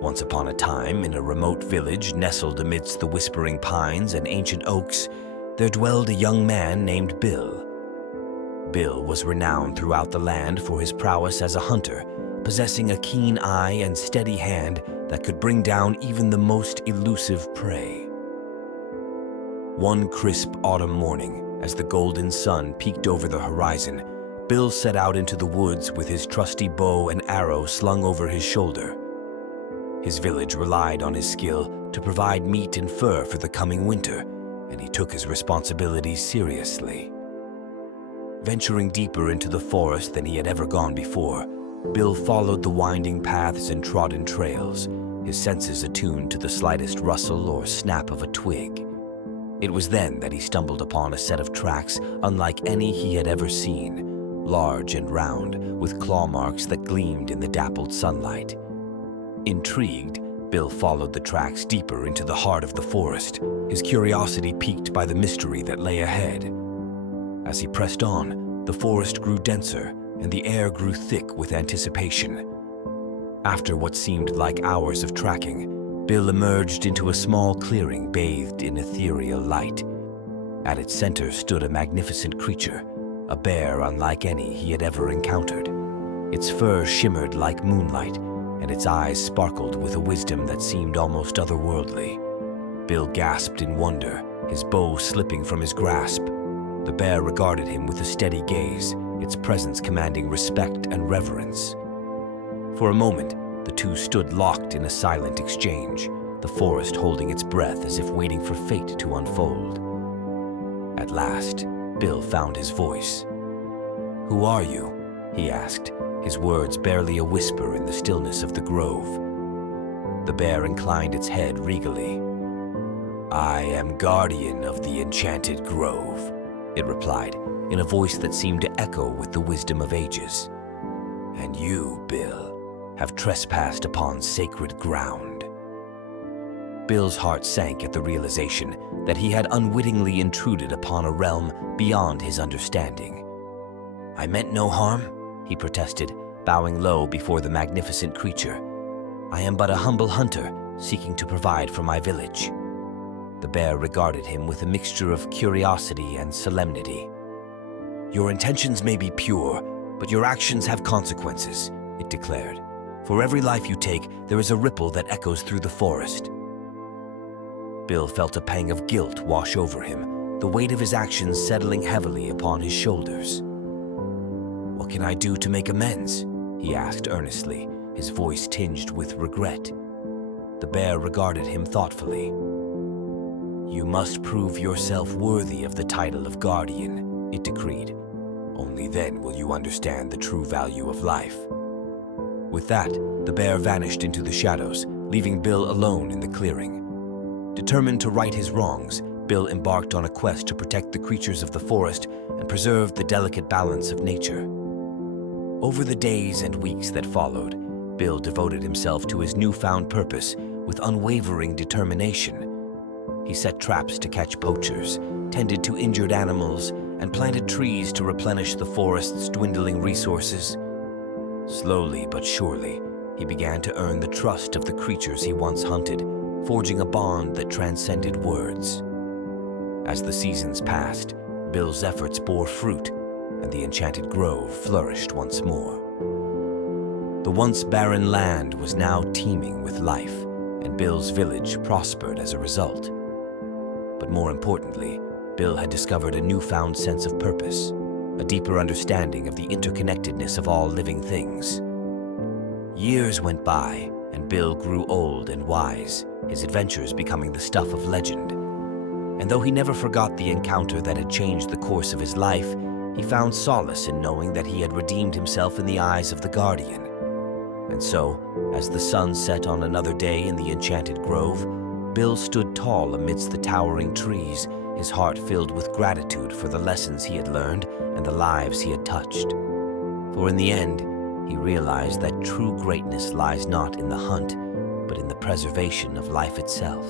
Once upon a time, in a remote village nestled amidst the whispering pines and ancient oaks, there dwelled a young man named Bill. Bill was renowned throughout the land for his prowess as a hunter, possessing a keen eye and steady hand that could bring down even the most elusive prey. One crisp autumn morning, as the golden sun peeked over the horizon, Bill set out into the woods with his trusty bow and arrow slung over his shoulder. His village relied on his skill to provide meat and fur for the coming winter, and he took his responsibilities seriously. Venturing deeper into the forest than he had ever gone before, Bill followed the winding paths and trodden trails, his senses attuned to the slightest rustle or snap of a twig. It was then that he stumbled upon a set of tracks unlike any he had ever seen, large and round, with claw marks that gleamed in the dappled sunlight. Intrigued, Bill followed the tracks deeper into the heart of the forest, his curiosity piqued by the mystery that lay ahead. As he pressed on, the forest grew denser, and the air grew thick with anticipation. After what seemed like hours of tracking, Bill emerged into a small clearing bathed in ethereal light. At its center stood a magnificent creature, a bear unlike any he had ever encountered. Its fur shimmered like moonlight, and its eyes sparkled with a wisdom that seemed almost otherworldly. Bill gasped in wonder, his bow slipping from his grasp. The bear regarded him with a steady gaze, its presence commanding respect and reverence. For a moment, the two stood locked in a silent exchange, the forest holding its breath as if waiting for fate to unfold. At last, Bill found his voice. "Who are you?" he asked, his words barely a whisper in the stillness of the grove. The bear inclined its head regally. "I am guardian of the enchanted grove," it replied, in a voice that seemed to echo with the wisdom of ages. "And you, Bill, have trespassed upon sacred ground." Bill's heart sank at the realization that he had unwittingly intruded upon a realm beyond his understanding. "I meant no harm," he protested, bowing low before the magnificent creature. "I am but a humble hunter, seeking to provide for my village." The bear regarded him with a mixture of curiosity and solemnity. "Your intentions may be pure, but your actions have consequences," it declared. "For every life you take, there is a ripple that echoes through the forest." Bill felt a pang of guilt wash over him, the weight of his actions settling heavily upon his shoulders. "What can I do to make amends?" he asked earnestly, his voice tinged with regret. The bear regarded him thoughtfully. "You must prove yourself worthy of the title of guardian," it decreed. "Only then will you understand the true value of life." With that, the bear vanished into the shadows, leaving Bill alone in the clearing. Determined to right his wrongs, Bill embarked on a quest to protect the creatures of the forest and preserve the delicate balance of nature. Over the days and weeks that followed, Bill devoted himself to his newfound purpose with unwavering determination. He set traps to catch poachers, tended to injured animals, and planted trees to replenish the forest's dwindling resources. Slowly but surely, he began to earn the trust of the creatures he once hunted, forging a bond that transcended words. As the seasons passed, Bill's efforts bore fruit, and the enchanted grove flourished once more. The once barren land was now teeming with life, and Bill's village prospered as a result. But more importantly, Bill had discovered a newfound sense of purpose, a deeper understanding of the interconnectedness of all living things. Years went by, and Bill grew old and wise, his adventures becoming the stuff of legend. And though he never forgot the encounter that had changed the course of his life, he found solace in knowing that he had redeemed himself in the eyes of the Guardian. And so, as the sun set on another day in the enchanted grove, Bill stood tall amidst the towering trees, his heart filled with gratitude for the lessons he had learned and the lives he had touched. For in the end, he realized that true greatness lies not in the hunt, but in the preservation of life itself.